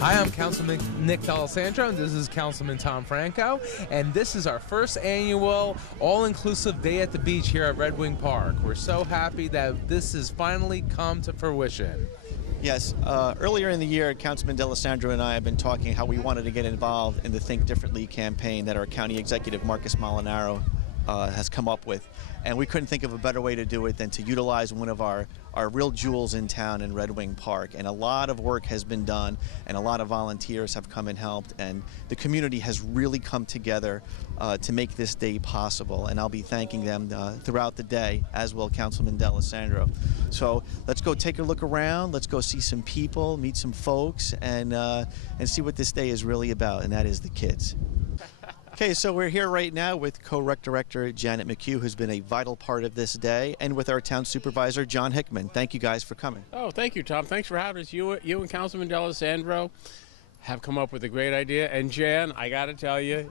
Hi, I'm Councilman Nick D'Alessandro, and this is Councilman Tom Franco, and this is our first annual all-inclusive day at the beach here at Red Wing Park. We're so happy that this has finally come to fruition. Yes, earlier in the year, Councilman D'Alessandro and I have been talking how we wanted to get involved in the Think Differently campaign that our county executive, Marcus Molinaro, has come up with. And we couldn't think of a better way to do it than to utilize one of our real jewels in town in Red Wing Park. And a lot of work has been done, and a lot of volunteers have come and helped, and the community has really come together to make this day possible. And I'll be thanking them throughout the day, as will Councilman D'Alessandro. So let's go take a look around, let's go see some people, meet some folks, and see what this day is really about, and that is the kids. Okay, so we're here right now with co-rec director Janet McHugh, who's been a vital part of this day, and with our town supervisor, John Hickman. Thank you guys for coming. Oh, thank you, Tom. Thanks for having us. You and Councilman D'Alessandro have come up with a great idea. And Jan, I got to tell you,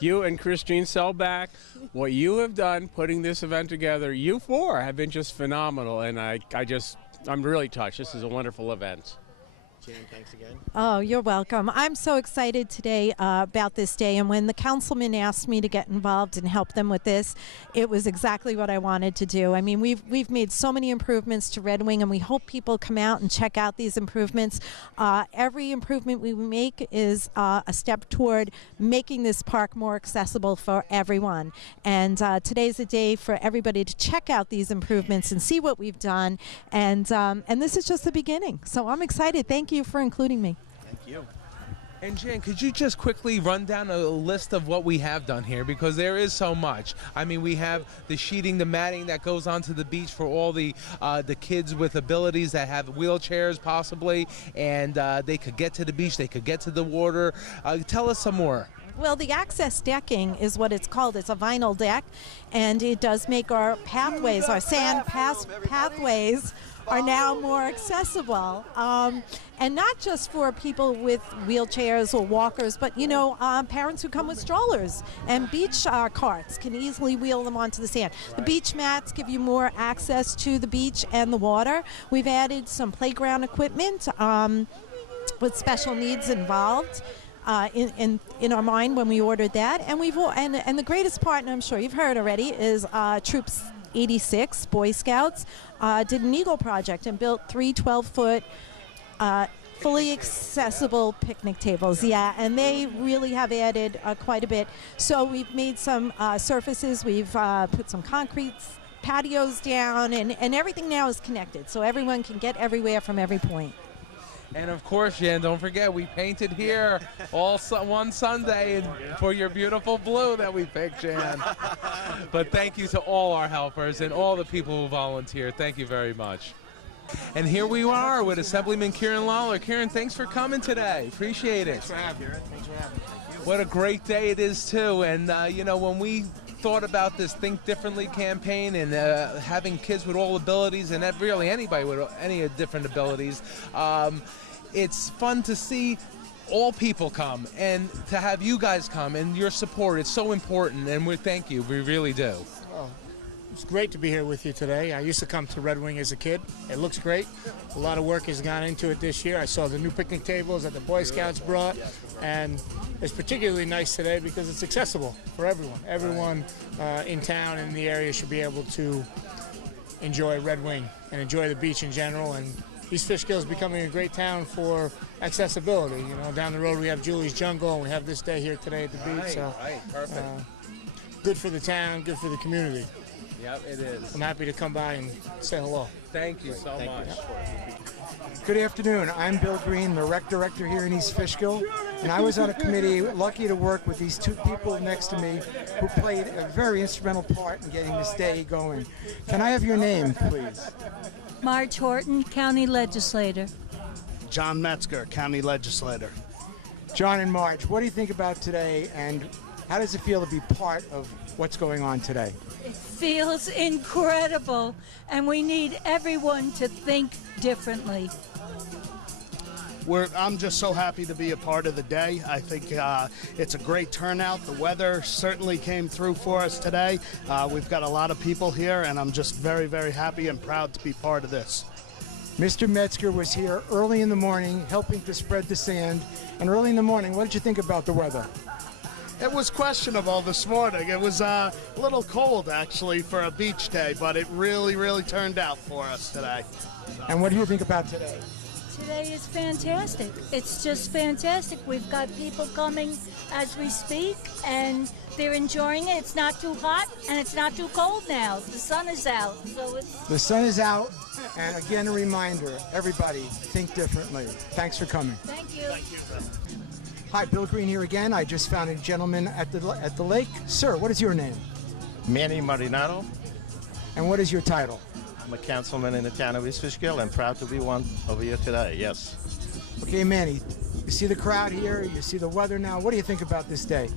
you and Christine Selbach, what you have done putting this event together, you four have been just phenomenal. And I'm really touched. This is a wonderful event. Jan, thanks again. Oh, you're welcome. I'm so excited today about this day, and when the councilman asked me to get involved and help them with this, it was exactly what I wanted to do. I mean, we've made so many improvements to Red Wing, and we hope people come out and check out these improvements. Every improvement we make is a step toward making this park more accessible for everyone. And today's a day for everybody to check out these improvements and see what we've done. And this is just the beginning. So I'm excited. Thank you for including me. Thank you. And Jan, could you just quickly run down a list of what we have done here, because there is so much. I mean, we have the sheeting, the matting that goes onto the beach for all the kids with abilities that have wheelchairs possibly, and they could get to the beach, they could get to the water. Tell us some more. Well, the access decking is what it's called. It's a vinyl deck, and it does make our pathways, our sand pathways, are now more accessible. And not just for people with wheelchairs or walkers, but, you know, parents who come with strollers and beach carts can easily wheel them onto the sand. Right. The beach mats give you more access to the beach and the water. We've added some playground equipment with special needs involved. In our mind when we ordered that, and and the greatest part, and I'm sure you've heard already, is Troops 86 Boy Scouts did an Eagle project and built 3 12-foot fully accessible picnic tables. Yeah, and they really have added quite a bit. So we've made some surfaces. We've put some concrete patios down, and everything now is connected, so everyone can get everywhere from every point. And of course, Jan, don't forget, we painted here one Sunday for your beautiful blue that we picked, Jan. But thank you to all our helpers and all the people who volunteer. Thank you very much. And here we are with Assemblyman Kieran Lawler. Kieran, thanks for coming today. Appreciate it. Thanks for having me. Thanks for having me. Thank you. What a great day it is, too. And, you know, when we thought about this Think Differently campaign and having kids with all abilities, and really anybody with any different abilities, it's fun to see all people come, and to have you guys come and your support. It's so important, and we thank you. We really do. Well, it's great to be here with you today. I used to come to Red Wing as a kid. It looks great. A lot of work has gone into it this year. I saw the new picnic tables that the Boy Scouts brought, and it's particularly nice today because it's accessible for everyone. Everyone in town and in the area should be able to enjoy Red Wing and enjoy the beach in general. And East Fishkill is becoming a great town for accessibility. You know, down the road we have Julie's Jungle, and we have this day here today at the beach. So, Perfect. Good for the town, good for the community. Yep, it is. I'm happy to come by and say hello. Thank you so much. Good afternoon. I'm Bill Green, the rec director here in East Fishkill, and I was on a committee lucky to work with these two people next to me who played a very instrumental part in getting this day going. Can I have your name, please? Marge Horton, County Legislator. John Metzger, County Legislator. John and Marge, what do you think about today, and how does it feel to be part of what's going on today? It feels incredible, and we need everyone to think differently. I'm just so happy to be a part of the day. I think it's a great turnout. The weather certainly came through for us today. We've got a lot of people here, and I'm just very, very happy and proud to be part of this. Mr. Metzger was here early in the morning helping to spread the sand. And early in the morning, what did you think about the weather? It was questionable this morning. It was a little cold, actually, for a beach day, but it really, really turned out for us today. And what do you think about today? Today is fantastic. It's just fantastic. We've got people coming as we speak, and they're enjoying it. It's not too hot, and it's not too cold now. The sun is out, so it's... The sun is out, and again, a reminder, everybody, think differently. Thanks for coming. Thank you. Thank you, Bill. Hi, Bill Green here again. I just found a gentleman at the lake. Sir, what is your name? Manny Marinaro. And what is your title? I'm a councilman in the town of East Fishkill and proud to be one over here today, yes. Okay, Manny, you see the crowd here, you see the weather now. What do you think about this day?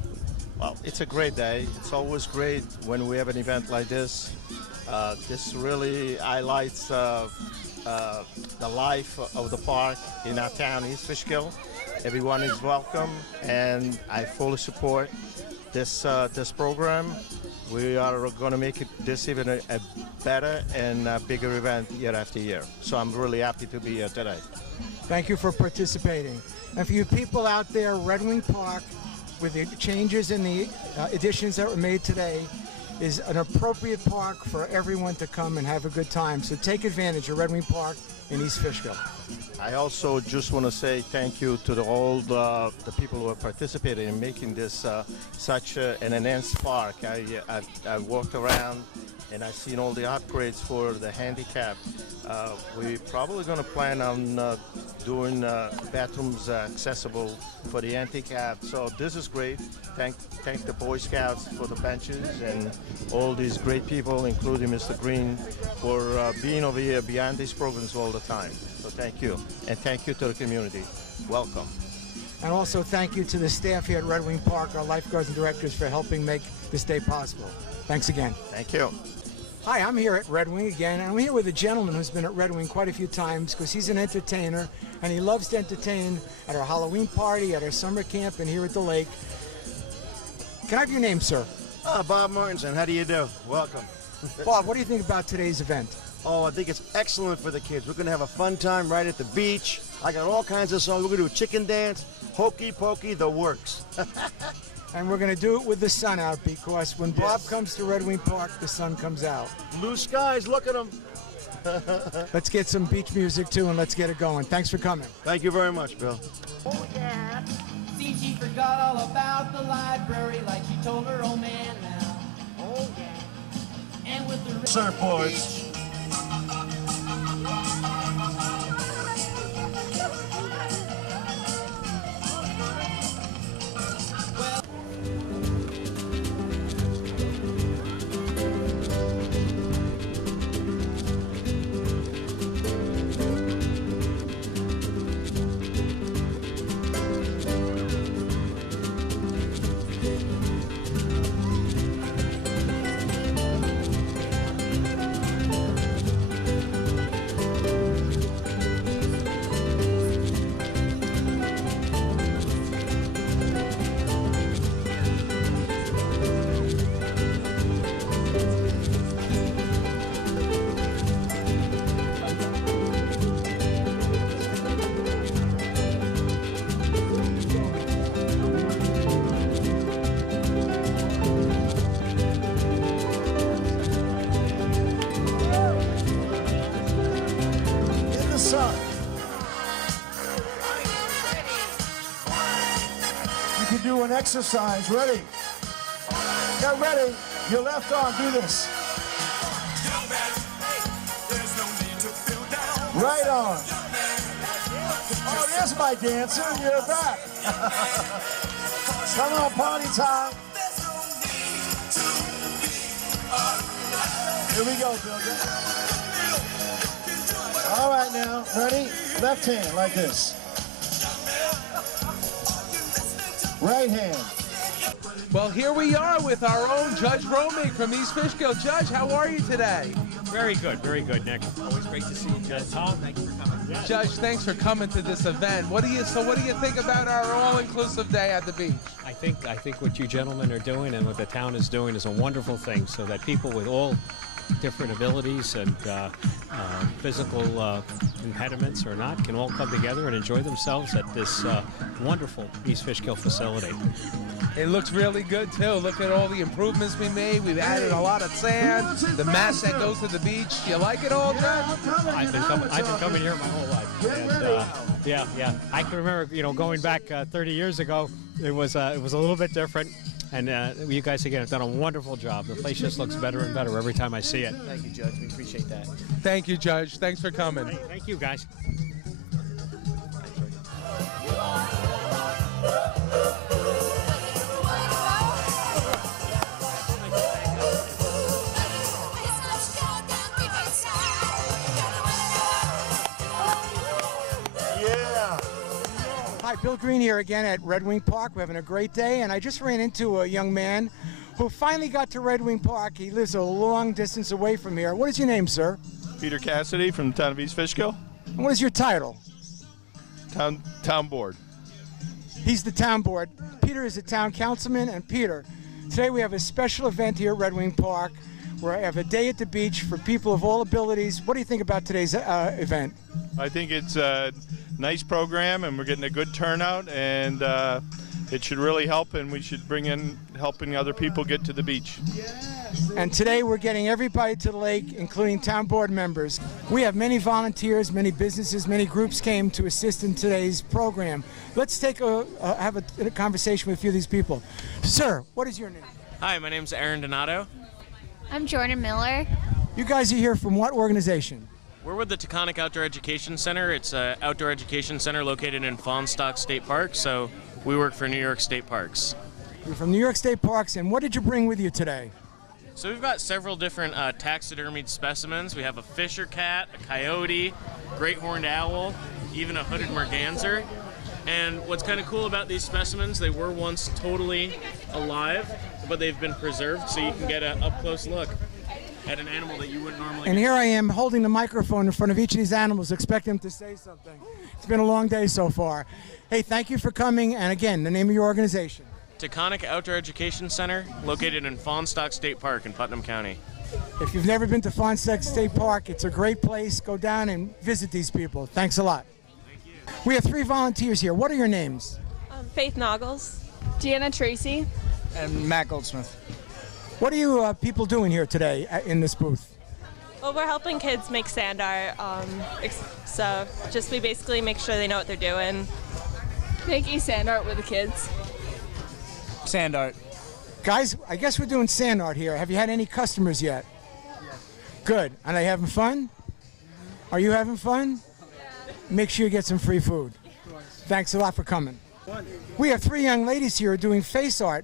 Well, it's a great day. It's always great when we have an event like this. This really highlights the life of the park in our town, East Fishkill. Everyone is welcome, and I fully support this program. We are going to make this even a better and a bigger event year after year. So I'm really happy to be here today. Thank you for participating. And for you people out there, Red Wing Park, with the changes and the additions that were made today, is an appropriate park for everyone to come and have a good time. So take advantage of Red Wing Park in East Fishkill. I also just want to say thank you to all the people who have participated in making this such an enhanced park. I walked around and I've seen all the upgrades for the handicap. We're probably going to plan on doing bathrooms accessible for the handicap. So this is great. Thank the Boy Scouts for the benches and all these great people, including Mr. Green, for being over here behind these programs all the time. So thank you. And thank you to the community. Welcome. And also thank you to the staff here at Red Wing Park, our lifeguards and directors, for helping make this day possible. Thanks again. Thank you. Hi, I'm here at Red Wing again, and I'm here with a gentleman who's been at Red Wing quite a few times because he's an entertainer, and he loves to entertain at our Halloween party, at our summer camp, and here at the lake. Can I have your name, sir? Bob Martinson. How do you do? Welcome. Bob, what do you think about today's event? Oh, I think it's excellent for the kids. We're going to have a fun time right at the beach. I got all kinds of songs. We're going to do a chicken dance, hokey pokey, the works. And we're going to do it with the sun out because when Bob comes to Red Wing Park, the sun comes out. Blue skies, look at them. Let's get some beach music too, and let's get it going. Thanks for coming. Thank you very much, Bill. Oh, yeah. See, she forgot all about the library like she told her old man now. Oh, yeah. And with the surfboards. You can do an exercise. Ready? Get ready. Your left arm, do this. Right arm. Oh, there's my dancer. You're back. Come on, party time. Here we go, Bill. All right, now, ready? Left hand, like this. Right hand. Well, here we are with our own Judge Romig from East Fishkill. Judge, how are you today? Very good, Nick. Always great to see you, Judge. Tom, thank you for coming. Judge, thanks for coming to this event. What do you think about our all-inclusive day at the beach? I think what you gentlemen are doing and what the town is doing is a wonderful thing, so that people with all different abilities and physical impediments or not can all come together and enjoy themselves at this wonderful East Fishkill facility. It looks really good too. Look at all the improvements we made. We've added a lot of sand, the mats that go to the beach. You like it all, Judge? I've been coming here my whole life. And, yeah. I can remember, going back 30 years ago, it was a little bit different. And you guys, again, have done a wonderful job. The place just looks better and better every time I see it. Thank you, Judge. We appreciate that. Thank you, Judge. Thanks for coming. Thank you, guys. Hi, Bill Green here again at Red Wing Park. We're having a great day, and I just ran into a young man who finally got to Red Wing Park. He lives a long distance away from here. What is your name, sir? Peter Cassidy from the town of East Fishkill. And what is your title? Town board. He's the town board. Peter is a town councilman, and Peter, today we have a special event here at Red Wing Park where I have a day at the beach for people of all abilities. What do you think about today's event? I think it's a nice program, and we're getting a good turnout, and it should really help, and we should bring in helping other people get to the beach. And today we're getting everybody to the lake, including town board members. We have many volunteers, many businesses, many groups came to assist in today's program. Let's take have a conversation with a few of these people. Sir, what is your name? Hi, my name's Aaron Donato. I'm Jordan Miller. You guys are here from what organization? We're with the Taconic Outdoor Education Center. It's an outdoor education center located in Fawnstalk State Park, so we work for New York State Parks. You're from New York State Parks, and what did you bring with you today? So we've got several different taxidermied specimens. We have a fisher cat, a coyote, great horned owl, even a hooded merganser. And what's kind of cool about these specimens, they were once totally alive, but they've been preserved, so you can get an up-close look at an animal that you wouldn't normally And get. here I am holding the microphone in front of each of these animals, expecting them to say something. It's been a long day so far. Hey, thank you for coming, and again, the name of your organization. Taconic Outdoor Education Center, located in Fawnstalk State Park in Putnam County. If you've never been to Fawnstalk State Park, it's a great place. Go down and visit these people. Thanks a lot. Thank you. We have 3 volunteers here. What are your names? Faith Noggles, Deanna Tracy, and Matt Goldsmith. What are you people doing here today in this booth? Well, we're helping kids make sand art, so we basically make sure they know what they're doing. Making sand art with the kids. Sand art. Guys, I guess we're doing sand art here. Have you had any customers yet? Yes. Good. Are they having fun? Are you having fun? Make sure you get some free food. Thanks a lot for coming. We have 3 young ladies here doing face art.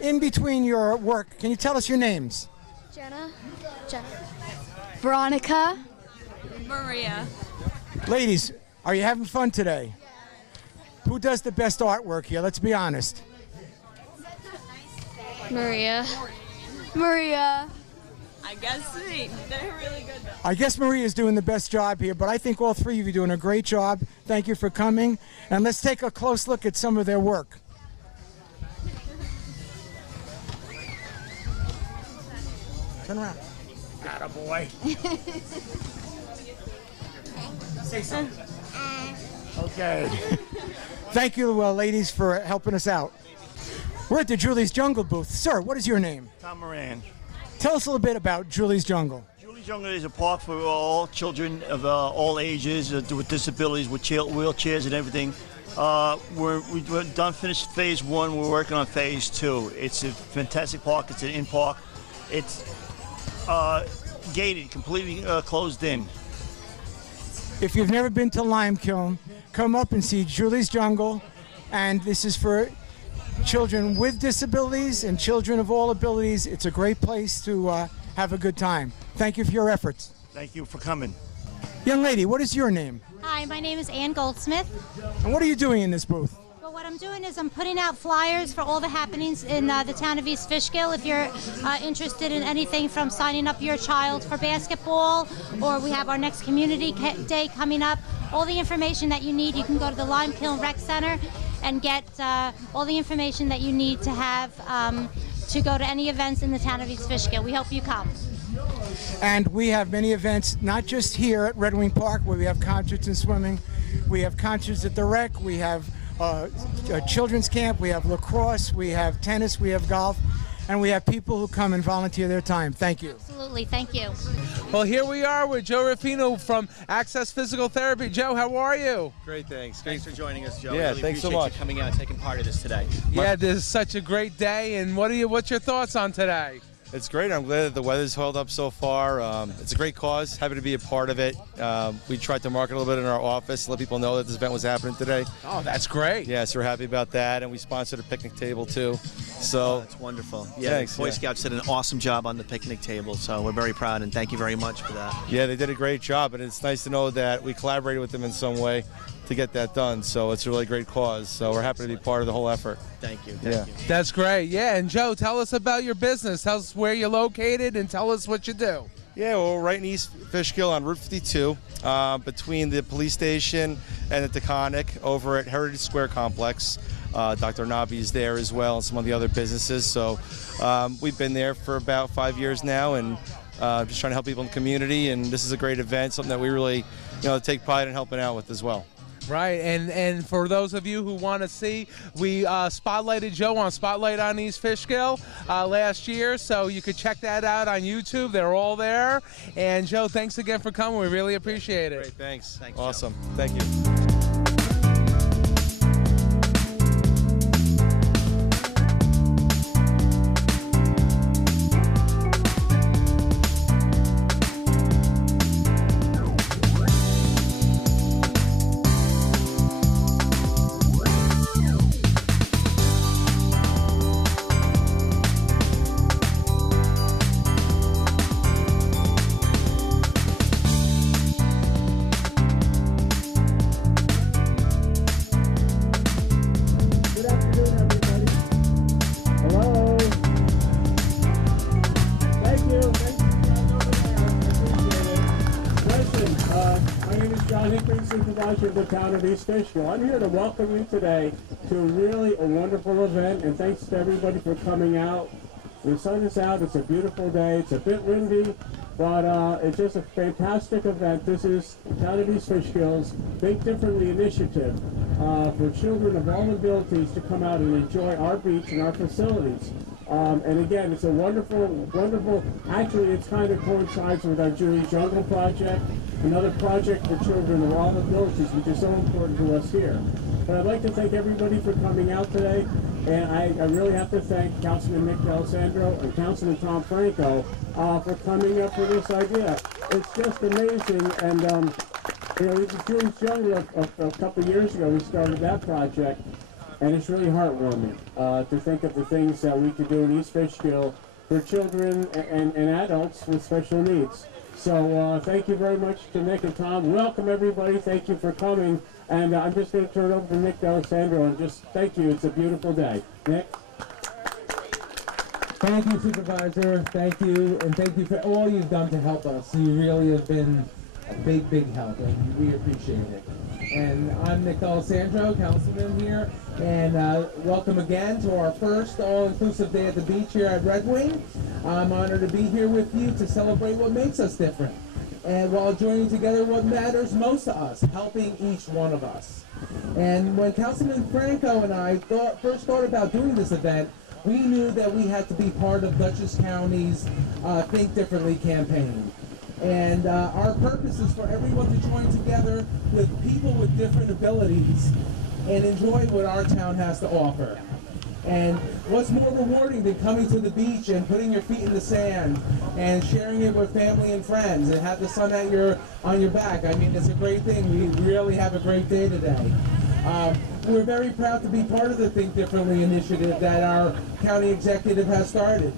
In between your work, can you tell us your names? Jenna. Veronica. Maria. Ladies, are you having fun today? Who does the best artwork here? Let's be honest. Maria. I guess they're really good though. I guess Maria's doing the best job here, but I think all 3 of you are doing a great job. Thank you for coming. And let's take a close look at some of their work. Turn around. Attaboy. Say something. Okay. Thank you, ladies, for helping us out. We're at the Julie's Jungle booth. Sir, what is your name? Tom Moran. Tell us a little bit about Julie's Jungle. Julie's Jungle is a park for all children of all ages with disabilities, with wheelchairs and everything. We're done, finished phase 1. We're working on phase 2. It's a fantastic park. It's an in-park. It's gated, completely closed in. If you've never been to Limekiln, come up and see Julie's Jungle. And this is for children with disabilities and children of all abilities. It's a great place to have a good time. Thank you for your efforts. Thank you for coming. Young lady, what is your name? Hi, my name is Ann Goldsmith. And what are you doing in this booth? Well, what I'm doing is I'm putting out flyers for all the happenings in the town of East Fishkill. If you're interested in anything from signing up your child for basketball, or we have our next community day coming up, all the information that you need, you can go to the Limekiln Rec Center and get all the information that you need to have to go to any events in the town of East Fishkill. We hope you come. And we have many events, not just here at Red Wing Park, where we have concerts and swimming. We have concerts at the rec. We have a children's camp. We have lacrosse. We have tennis. We have golf. And we have people who come and volunteer their time. Thank you. Absolutely. Thank you. Well, here we are with Joe Ruffino from Access Physical Therapy. Joe, how are you? Great, thanks. Thanks for joining us, Joe. Yeah, really thanks so appreciate much. you coming out and taking part of this today. Yeah, this is such a great day. And what's your thoughts on today? It's great. I'm glad that the weather's held up so far. It's a great cause. Happy to be a part of it. We tried to market a little bit in our office, let people know that this event was happening today. Oh, that's great. Yeah, so we're happy about that. And we sponsored a picnic table, too. So That's wonderful. Yeah, thanks, the Boy yeah. Scouts did an awesome job on the picnic table, so we're very proud, and thank you very much for that. Yeah, they did a great job, and it's nice to know that we collaborated with them in some way to get that done. So it's a really great cause. So we're happy to be part of the whole effort. Thank you. Yeah. That's great. Yeah, and Joe, tell us about your business. Tell us where you're located and tell us what you do. Yeah, well, we're right in East Fishkill on Route 52, between the police station and the Taconic over at Heritage Square Complex. Dr. Nabi is there as well, and some of the other businesses. So we've been there for about 5 years now, and just trying to help people in the community. And this is a great event, something that we really, take pride in helping out with as well. Right, and for those of you who want to see, we spotlighted Joe on Spotlight on East Fishkill last year, so you could check that out on YouTube. They're all there. And Joe, thanks again for coming. We really appreciate it. Great, thanks. Thanks, awesome. Joe. Thank you. Supervisor of the town of East Fishkill. I'm here to welcome you today to really a wonderful event, and thanks to everybody for coming out. The sun is out, it's a beautiful day, it's a bit windy, but it's just a fantastic event. This is town of East Fishkill's Think Differently initiative for children of all abilities to come out and enjoy our beach and our facilities. And again, it's a wonderful, actually it's kind of coincides with our Jewish Jungle Project, another project for children of all abilities, which is so important to us here. But I'd like to thank everybody for coming out today, and I really have to thank Councilman Nick D'Alessandro and Councilman Tom Franco for coming up with this idea. It's just amazing, and the Jewish Jungle a couple of years ago, we started that project. And it's really heartwarming to think of the things that we could do in East Fishkill for children and adults with special needs. So thank you very much to Nick and Tom. Welcome everybody. Thank you for coming. And I'm just going to turn it over to Nick D'Alessandro and just thank you. It's a beautiful day. Nick? Thank you, Supervisor. Thank you, and thank you for all you've done to help us. You really have been a big help, and we appreciate it. And I'm Nick D'Alessandro, Councilman here, and welcome again to our first all-inclusive day at the beach here at Red Wing. I'm honored to be here with you to celebrate what makes us different, and while joining together what matters most to us, helping each one of us. And when Councilman Franco and I first thought about doing this event, we knew that we had to be part of Dutchess County's Think Differently campaign. And our purpose is for everyone to join together with people with different abilities and enjoy what our town has to offer. And what's more rewarding than coming to the beach and putting your feet in the sand and sharing it with family and friends and have the sun on your back? I mean, it's a great thing. We really have a great day today. We're very proud to be part of the Think Differently initiative that our county executive has started.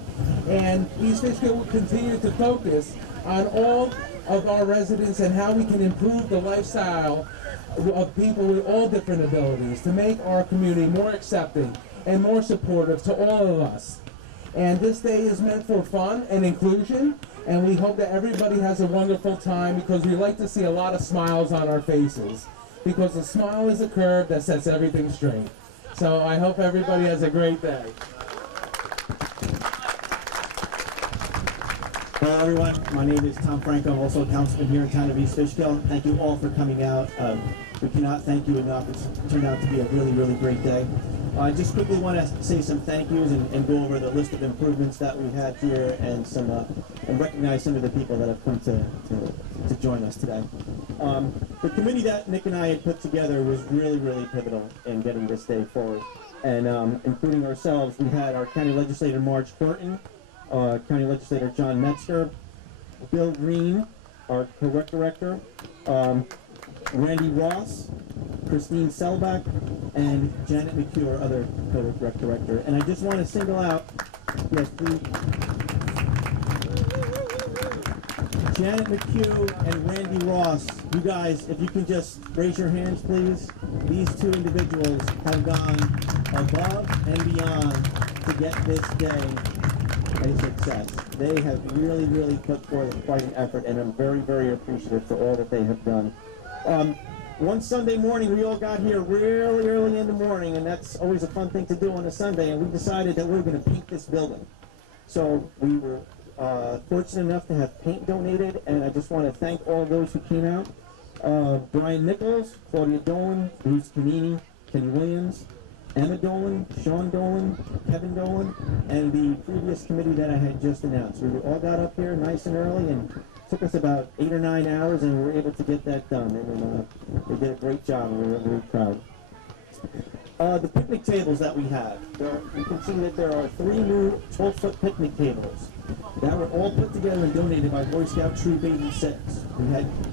And East Fishkill will continue to focus on all of our residents and how we can improve the lifestyle of people with all different abilities to make our community more accepting and more supportive to all of us. And this day is meant for fun and inclusion, and we hope that everybody has a wonderful time because we like to see a lot of smiles on our faces, because a smile is a curve that sets everything straight. So I hope everybody has a great day. Hello everyone, my name is Tom Franco. I'm also a councilman here in town of East Fishkill. Thank you all for coming out. We cannot thank you enough. It's turned out to be a really, really great day. I just quickly want to say some thank yous and go over the list of improvements that we had here and and recognize some of the people that have come to join us today. The committee that Nick and I had put together was really, really pivotal in getting this day forward. And including ourselves, we had our County Legislator Marge Horton, County Legislator John Metzger, Bill Green, our co-rec director, Randy Ross, Christine Selbach, and Janet McHugh, our other co-rec director. And I just want to single out, yes, please, Janet McHugh and Randy Ross. You guys, if you can just raise your hands, please. These two individuals have gone above and beyond to get this day a success. They have really, really put forth quite an effort, and I'm very, very appreciative for all that they have done. One Sunday morning, we all got here really early in the morning, and that's always a fun thing to do on a Sunday, and we decided that we were going to paint this building. So we were fortunate enough to have paint donated, and I just want to thank all of those who came out. Brian Nichols, Claudia Dolan, Bruce Canini, Kenny Williams, Emma Dolan, Sean Dolan, Kevin Dolan, and the previous committee that I had just announced. We all got up here nice and early, and it took us about 8 or 9 hours, and we were able to get that done. And they did a great job, and we were very proud. The picnic tables that we have, you can see that there are 3 new 12-foot picnic tables that were all put together and donated by Boy Scout Troop 86.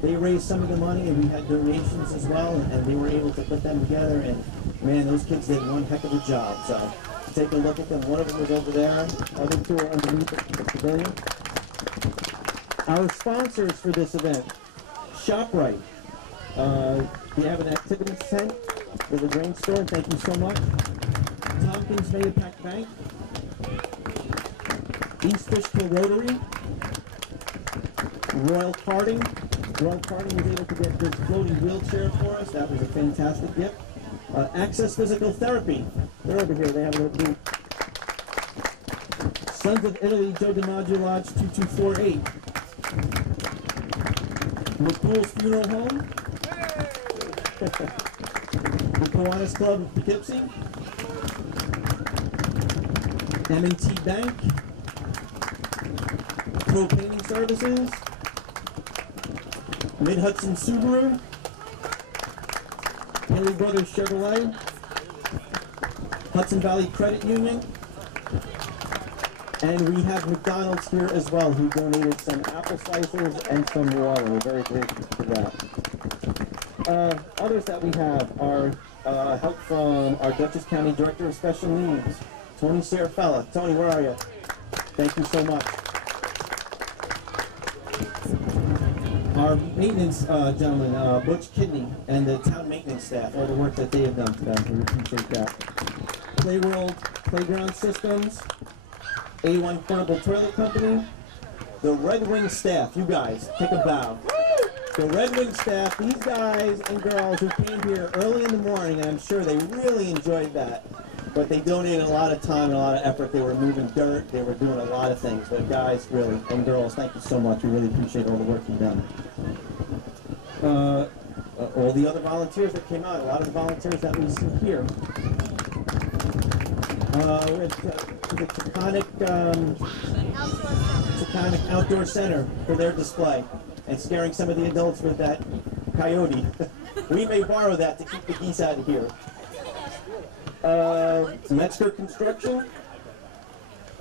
They raised some of the money, and we had donations as well, and they were able to put them together, and man, those kids did one heck of a job. So take a look at them. One of them is over there. Other 2 are underneath the pavilion. Our sponsors for this event, ShopRite. We have an activity tent with a grain store. Thank you so much. Tompkins Mahopac Bank. East Fishkill Rotary. Royal Karting. Royal Karting was able to get this floating wheelchair for us. That was a fantastic gift. Access Physical Therapy. They're over here. They have a little booth. Sons of Italy, Joe DiMaggio Lodge 2248. McCool's Funeral Home. The Kiwanis Club of Poughkeepsie. M&T Bank. Pro Painting Services. Mid-Hudson Subaru. Haley Brothers Chevrolet. Hudson Valley Credit Union. And we have McDonald's here as well, who donated some apple slices and some water. We're very grateful for that. Others that we have are help from our Dutchess County Director of Special Needs, Tony Serafella. Tony, where are you? Thank you so much. Our maintenance gentleman, Butch Kidney, and the town maintenance staff, all the work that they have done today. We appreciate that. Playworld Playground Systems, A1 Portable Toilet Company, the Red Wing staff. You guys, take a bow. The Red Wing staff, these guys and girls who came here early in the morning, and I'm sure they really enjoyed that. But they donated a lot of time and a lot of effort. They were moving dirt. They were doing a lot of things. But guys, really, and girls, thank you so much. We really appreciate all the work you've done. All the other volunteers that came out, a lot of the volunteers that we see here. With the Taconic Outdoor Center for their display and scaring some of the adults with that coyote. We may borrow that to keep the geese out of here. Metzger Construction,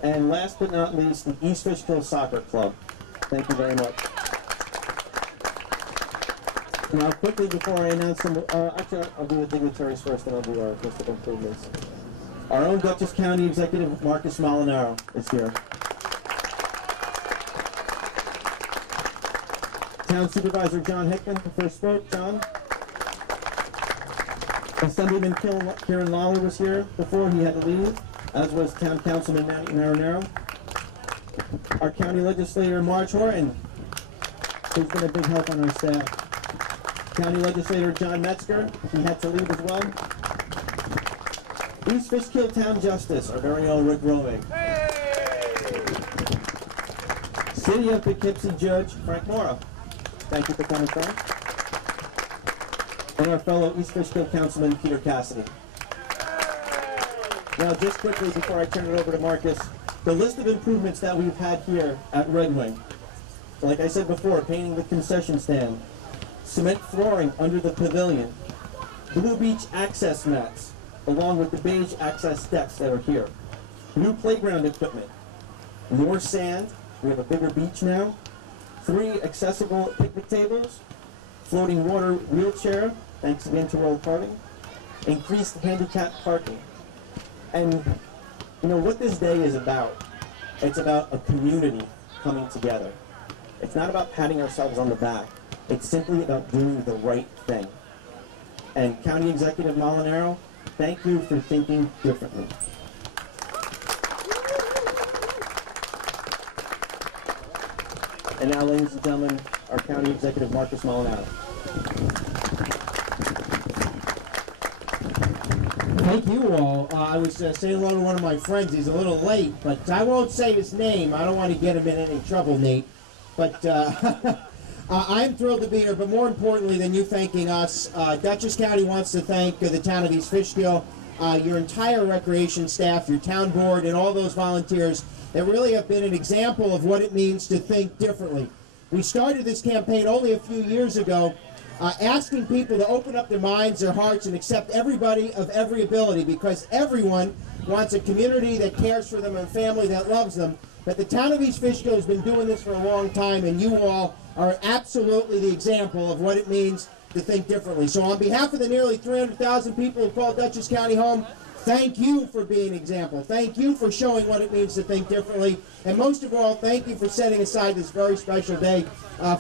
and last but not least, the East Fishkill Soccer Club. Thank you very much. Now, quickly before I announce them, actually, I'll do the dignitaries first, and I'll do our list of improvements. Our own Dutchess County Executive Marcus Molinaro is here. Town Supervisor John Hickman, who first spoke. John. Assemblyman Kieran Lawler was here before. He had to leave, as was Town Councilman Manny Marinero. Our County Legislator Marge Horton, who's been a big help on our staff. County Legislator John Metzger, he had to leave as well. East Fishkill Town Justice, our very own Rick Romig. City of Poughkeepsie Judge Frank Morrow. Thank you for coming, Frank. And our fellow East Fishkill Councilman Peter Cassidy. Now, just quickly before I turn it over to Marcus, the list of improvements that we've had here at Red Wing. Like I said before, painting the concession stand, cement flooring under the pavilion, Blue Beach access mats, along with the beige access steps that are here, new playground equipment, more sand, we have a bigger beach now, 3 accessible picnic tables, floating water wheelchair, thanks again to Roll Parting, increased handicap parking. And you know what this day is about? It's about a community coming together. It's not about patting ourselves on the back. It's simply about doing the right thing. And County Executive Molinaro, thank you for thinking differently. And now, ladies and gentlemen, our County Executive Marcus Molinaro. Thank you all. I was saying hello to one of my friends. He's a little late, but I won't say his name. I don't want to get him in any trouble, Nate. But I'm thrilled to be here. But more importantly than you thanking us, Dutchess County wants to thank the town of East Fishkill, your entire recreation staff, your town board, and all those volunteers that really have been an example of what it means to think differently. We started this campaign only a few years ago, asking people to open up their minds, their hearts, and accept everybody of every ability, because everyone wants a community that cares for them and a family that loves them. But the town of East Fishkill has been doing this for a long time, and you all are absolutely the example of what it means to think differently. So on behalf of the nearly 300,000 people who call Dutchess County home, thank you for being an example. Thank you for showing what it means to think differently. And most of all, thank you for setting aside this very special day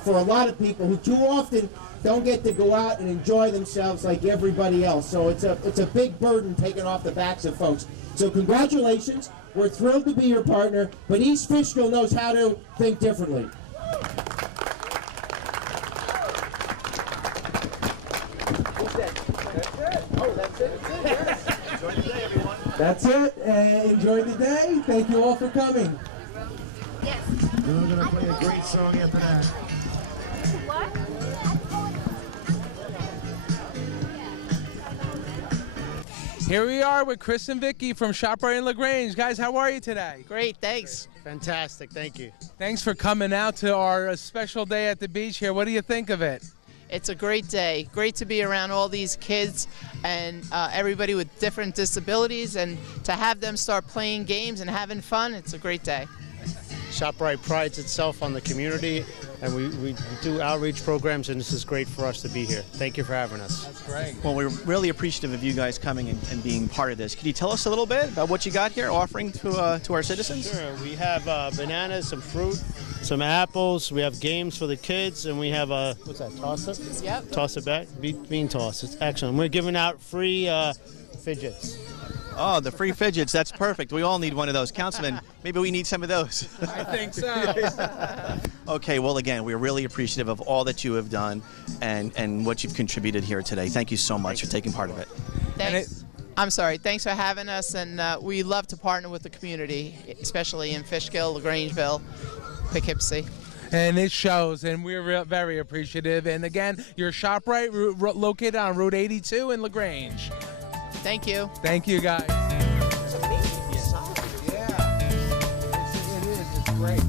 for a lot of people who too often don't get to go out and enjoy themselves like everybody else. So it's a big burden taken off the backs of folks. So congratulations. We're thrilled to be your partner, but East Fishkill knows how to think differently. That's it. Enjoy the day. Thank you all for coming. Yes. We're going to play a great song after that. What? Here we are with Chris and Vicky from ShopRite in LaGrange. Guys, how are you today? Great, thanks. Fantastic, thank you. Thanks for coming out to our special day at the beach here. What do you think of it? It's a great day. Great to be around all these kids and everybody with different disabilities, and to have them start playing games and having fun. It's a great day. ShopRite prides itself on the community, and we do outreach programs, and this is great for us to be here. Thank you for having us. That's great. Well, we're really appreciative of you guys coming and being part of this. Can you tell us a little bit about what you got here offering to our citizens? Sure. We have bananas, some fruit, some apples. We have games for the kids, and we have a, what's that, tosser? Yep. Tosser back, bean toss. It's excellent. We're giving out free fidgets. Oh, the free fidgets. That's perfect. We all need one of those. Councilman, maybe we need some of those. I think so. Okay, well, again, we're really appreciative of all that you have done and what you've contributed here today. Thank you so much for taking part of it. Thanks. I'm sorry. Thanks for having us, and we love to partner with the community, especially in Fishkill, LaGrangeville, Poughkeepsie. And it shows, and we're very appreciative. And again, your ShopRite located on Route 82 in LaGrange. Thank you. Thank you, guys. It's amazing. Yeah. It is. It's great.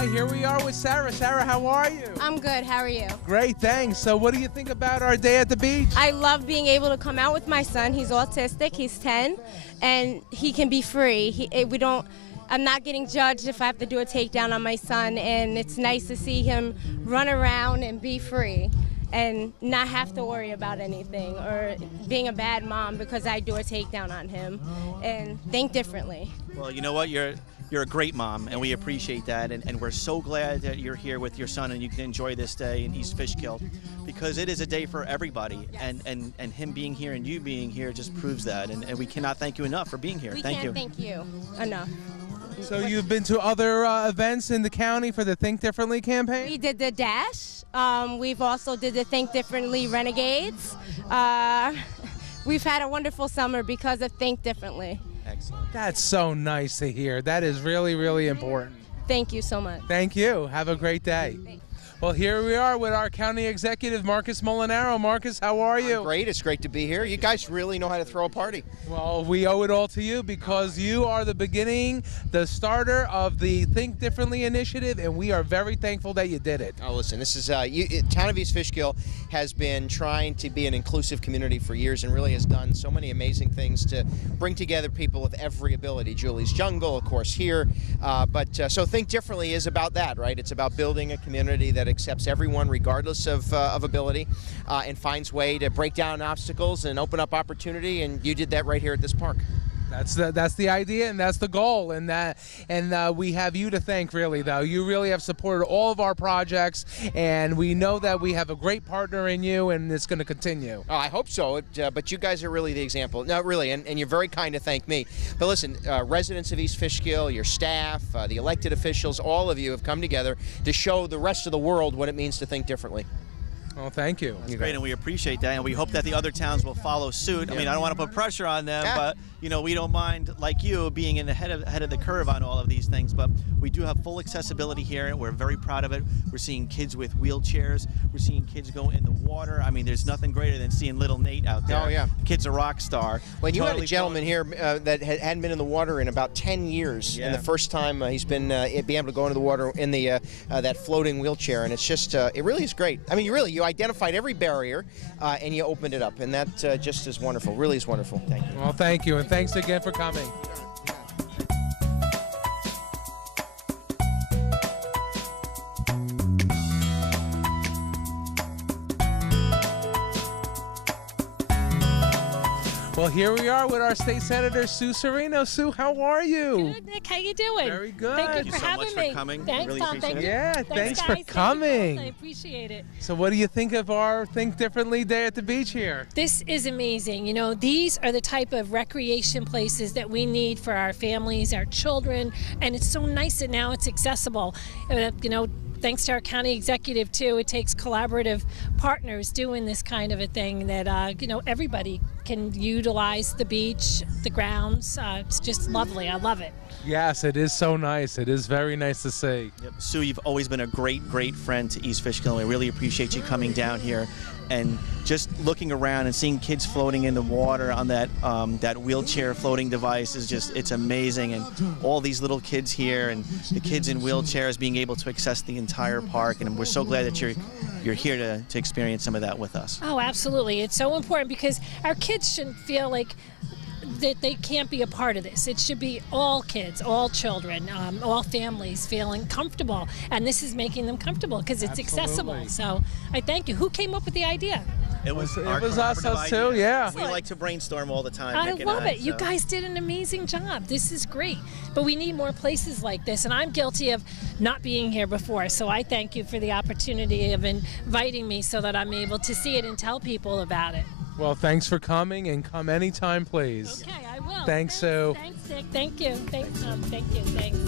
Hi, here we are with Sarah. Sarah, how are you? I'm good. How are you? Great, thanks. So what do you think about our day at the beach? I love being able to come out with my son. He's autistic. He's 10, and he can be free. I'm not getting judged if I have to do a takedown on my son, and it's nice to see him run around and be free and not have to worry about anything or being a bad mom because I do a takedown on him, and think differently. Well, you know what? You're a great mom, and we appreciate that. And we're so glad that you're here with your son and you can enjoy this day in East Fishkill, because it is a day for everybody. And him being here and you being here just proves that. And we cannot thank you enough for being here. Thank you. Thank you enough. So you've been to other events in the county for the Think Differently campaign? We did the Dash. We've also did the Think Differently Renegades. We've had a wonderful summer because of Think Differently. Excellent. That's so nice to hear. That is really, really important. Thank you so much. Thank you. Have a great day. Well, here we are with our county executive, Marcus Molinaro. Marcus, how are you? Great. It's great to be here. You guys really know how to throw a party. Well, we owe it all to you because you are the beginning, the starter of the Think Differently initiative, and we are very thankful that you did it. Oh, listen, this is Town of East Fishkill has been trying to be an inclusive community for years and really has done so many amazing things to bring together people of every ability. Julie's Jungle, of course, here. So Think Differently is about that, right? It's about building a community that accepts everyone regardless of ability and finds way to break down obstacles and open up opportunity, and you did that right here at this park. That's the idea, and that's the goal, and we have you to thank, really, though. You really have supported all of our projects, and we know that we have a great partner in you, and it's going to continue. Oh, I hope so, but you guys are really the example. No, really, and you're very kind to thank me. But listen, residents of East Fishkill, your staff, the elected officials, all of you have come together to show the rest of the world what it means to think differently. Well, thank you. That's great, and we appreciate that, and we hope that the other towns will follow suit. I mean, I don't want to put pressure on them, but we don't mind, like you, being in the head of the curve on all of these things. But we do have full accessibility here, and we're very proud of it. We're seeing kids with wheelchairs. We're seeing kids go in the water. I mean, there's nothing greater than seeing little Nate out there. Oh yeah, the kid's a rock star. When you had a gentleman here that hadn't been in the water in about 10 years, and the first time he's been being able to go into the water in the that floating wheelchair, and it's just it really is great. I mean, you identified every barrier and you opened it up, and that just is wonderful. Really is wonderful. Thank you. Well, thank you, and thanks again for coming. Well, here we are with our state senator, Sue Serino. Sue, how are you? Good, Nick. How you doing? Very good. Thank you for so having much me. for coming. Thanks, Really Tom. appreciate Thank it. you. Yeah, thanks for guys. coming. I appreciate it. So what do you think of our Think Differently Day at the beach here? This is amazing. You know, these are the type of recreation places that we need for our families, our children, and it's so nice that now it's accessible. Thanks to our county executive, too. It takes collaborative partners doing this kind of a thing that, everybody can utilize the beach, the grounds. It's just lovely. I love it. Yes, it is so nice. It is very nice to see. Yep. Sue, you've always been a great friend to East Fishkill. We really appreciate you coming down here and just looking around and seeing kids floating in the water on that wheelchair floating device is it's amazing. And all these little kids here and the kids in wheelchairs being able to access the entire park. And we're so glad that you're here to experience some of that with us. Oh, absolutely. It's so important because our kids shouldn't feel like that they can't be a part of this. It should be all kids, all children, all families feeling comfortable, and this is making them comfortable because it's accessible. So I thank you. Who came up with the idea? It was us too, yeah. We like to brainstorm all the time. I Nick love and it. You guys did an amazing job. This is great. But we need more places like this, and I'm guilty of not being here before, so I thank you for the opportunity of inviting me so that I'm able to see it and tell people about it. Well, thanks for coming, and come anytime, please. Okay, I will. Thanks, Sue. Thanks, Dick. Thank you. Thanks, Tom. Thank you. Thanks.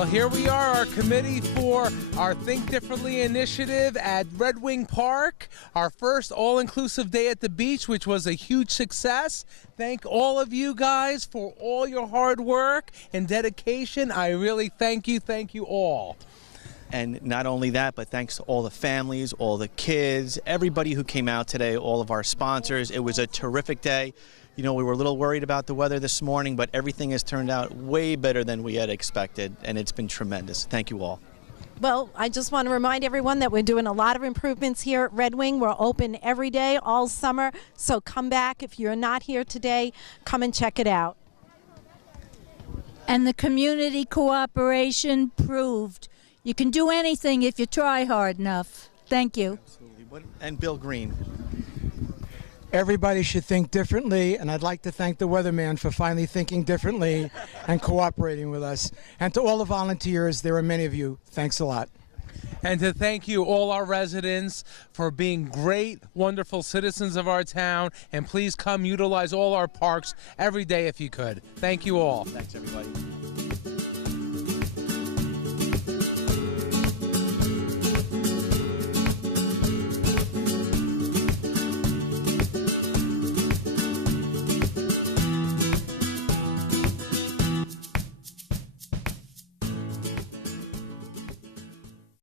Well, here we are, our committee for our Think Differently initiative at Red Wing Park, our first all-inclusive day at the beach, which was a huge success. Thank all of you guys for all your hard work and dedication. I really thank you all. And not only that, but thanks to all the families, all the kids, everybody who came out today, all of our sponsors. It was a terrific day. You know, we were a little worried about the weather this morning, but everything has turned out way better than we had expected, and it's been tremendous. Thank you all. Well, I just want to remind everyone that we're doing a lot of improvements here at Red Wing. We're open every day, all summer, so come back. If you're not here today, come and check it out. And the community cooperation proved you can do anything if you try hard enough. Thank you. Absolutely. And Bill Green. Everybody should think differently, and I'd like to thank the weatherman for finally thinking differently and cooperating with us. And to all the volunteers, there are many of you, thanks a lot. And to thank you, all our residents, for being great, wonderful citizens of our town. And please come utilize all our parks every day if you could. Thank you all. Thanks, everybody.